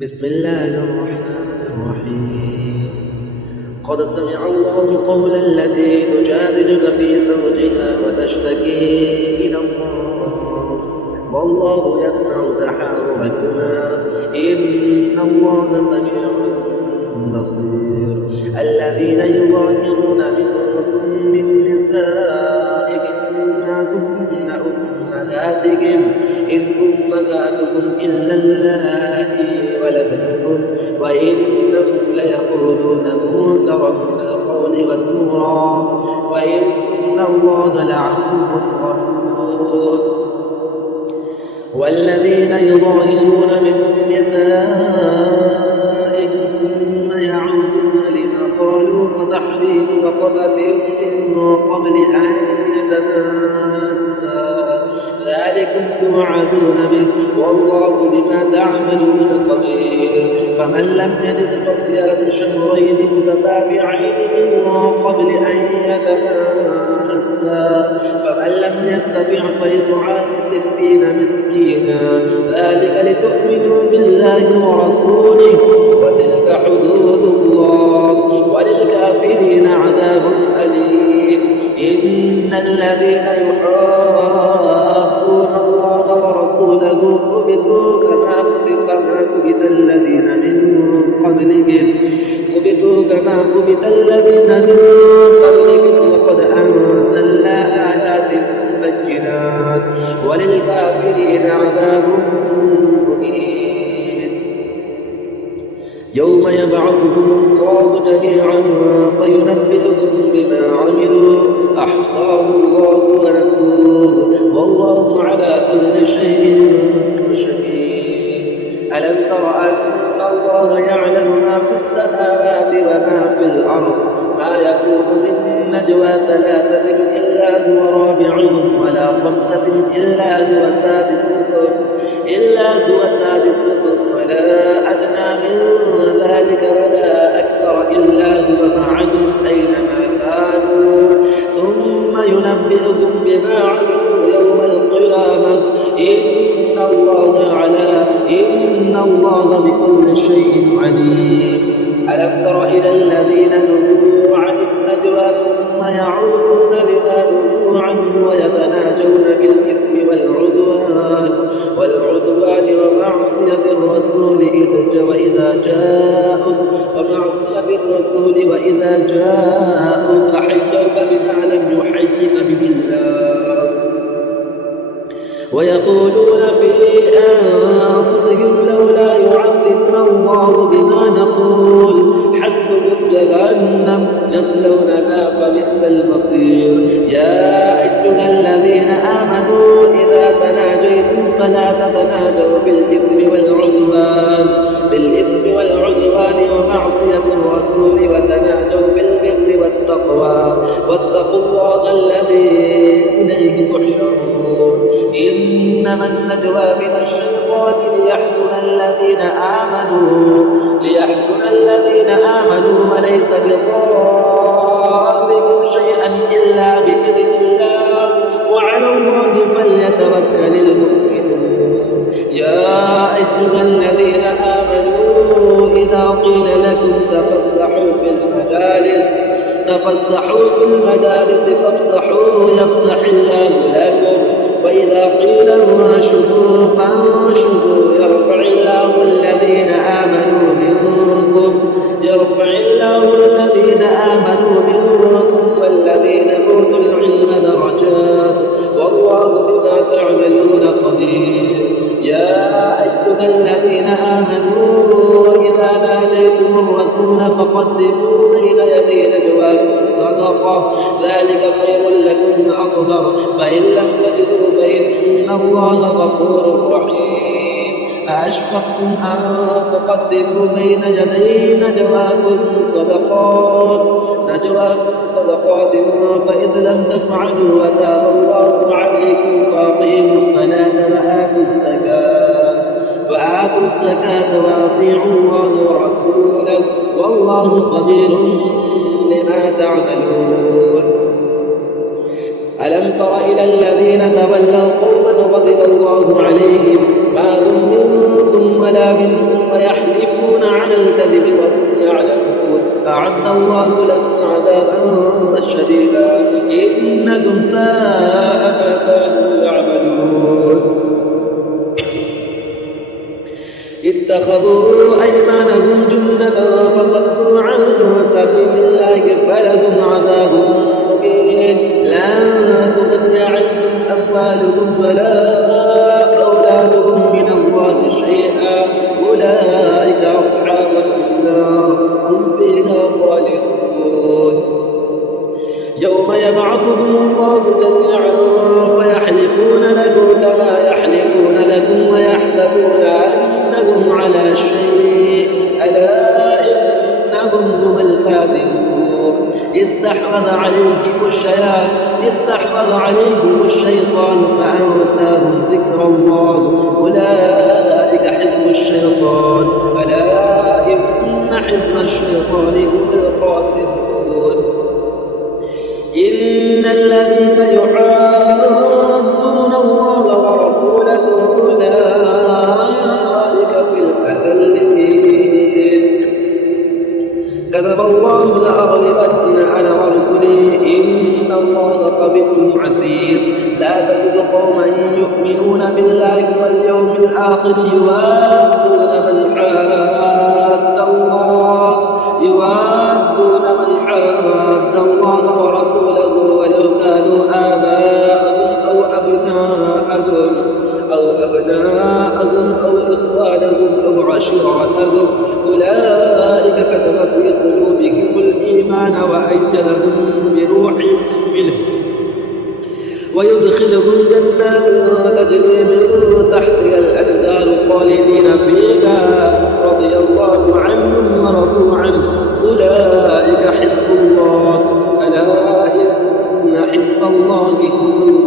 بسم الله الرحمن الرحيم. قد سمع الله قول التي تجادلك في زوجها وتشتكي إلى الله والله يسمع تحاوركما إن الله سميع بصير. الذين يظاهرون منكم من نسائهم ما هن أمهاتهم إن أمهاتكم إلا اللائي ولدنكم وإنهم ليقولون منكرا من القول وزورا وإن الله لعفو غفور. والذين يظاهرون من نسائهم ثم يعودون لما قالوا فتحرير رقبة من قبل أن يتماسا ذلكم توعدون به والله بما تعملون خبير. فمن لم يجد فصيام شهرين متتابعين من قبل أن يتماسا فمن لم يستطع فإطعام 60 مسكينا ذلك لتؤمنوا بالله ورسوله وتلك حدود الله وللكافرين عذاب أليم. إن الذين يحادون الله ورسوله كبتوا كما كبت الذين من قبلهم وقد أنزلنا آيات بينات وللكافرين عذاب مهين. يوم يبعثهم الله جميعا فينبئهم بما عملوا أحصاه الله ونسوه والله على كل شيء شهيد. ألم تر أن الله يعلم ما في السماوات وما في الأرض ما يكون من نجوى 3 إلا هو رابعهم ولا 5 إلا هو سادسهم ولا أدنى من ذلك ولا أكثر إلا هو معهم أينما كانوا ثم ينبئهم بما عملوا يوم القيامة إن الله بكل شيء عليم. ألم تر إلى الذين نهوا عن النجوى ثم يعودون لما نهوا عنه ويتناجون بالإثم والعدوان ومعصية الرسول وإذا جاءوك حجوك بما لم يحجك به الله ويقولون في أنفسهم لولا يعذبنا الله بما نقول حسبهم جهنم يصلونها فبئس المصير. يا أيها الذين آمنوا إذا تناجيتم فلا تتناجوا بالإثم والعدوان ومعصية الرسول وتناجوا بالبر والتقوى واتقوا الله الذي إليه تحشرون. إنما النجوى من الشيطان ليحزن الذين آمنوا وليس بضارهم شيئا إلا بإذن الله وعلى الله فليتوكل المؤمنون. يا أيها الذين آمنوا إذا قيل لكم تفسحوا في المجالس فافسحوا يفسح الله لكم وإذا قيل انشزوا فانشزوا يرفع الله الذين آمنوا منكم والذين أوتوا العلم درجات والله بما تعملون خبير. يا أيها الذين آمنوا إذا ناجيتم الرسول فقدموا بين يدي نجواكم صدقة ذلك خير لكم وأطهر فإن لم تجدوا فإن الله غفور رحيم. أأشفقتم أن تقدموا بين يدي نجواكم صدقات فإذ لم تفعلوا وتاب الله عليكم فأقيموا الصلاة وآتوا الزكاة وأطيعوا الله ورسوله والله خبير بما تعملون. ألم تر إلى الذين تولوا قوما غضب الله عليهم ما هم منكم ولا منهم ويحلفون على الكذب وهم يعلمون أعد الله لهم عذابا شديدا إنهم ساء ما كانوا يعملون اتخذوا أيمانهم جنة فصدوا عن سبيل الله فلهم عذاب مهين لا تغني عنهم أموالهم ولا أولادهم من الله شيئا أولئك أصحاب النار هم فيها خالدون يوم يبعثهم الله جميعا فيحلفون له كما يحلفون لكم ويحسبون أنهم على شيء ألا إنهم هم الكاذبون استحوذ عليهم الشيطان فأنساهم ذكر الله أولئك حزب الشيطان ألا إن حزب الشيطان هم الخاسرون إن الذين يحادون الله ورسوله أولئك في الأذلين كتب الله لأغلبن أنا ورسلي إن الله قوي عزيز لا تجد قوما يؤمنون بالله واليوم الآخر يوادون من حاد الله ورسوله ولو كانوا آباءهم أو أبناءهم أو إخوانهم أو عشيرتهم أولئك كتب في قلوبهم الإيمان وأيدهم بروح منه ويدخلهم جنات تجري من تحتها الأنهار خالدين فيها رضي الله عنهم ورضوا عنه أولئك حزب الله ألا إن حزب الله هم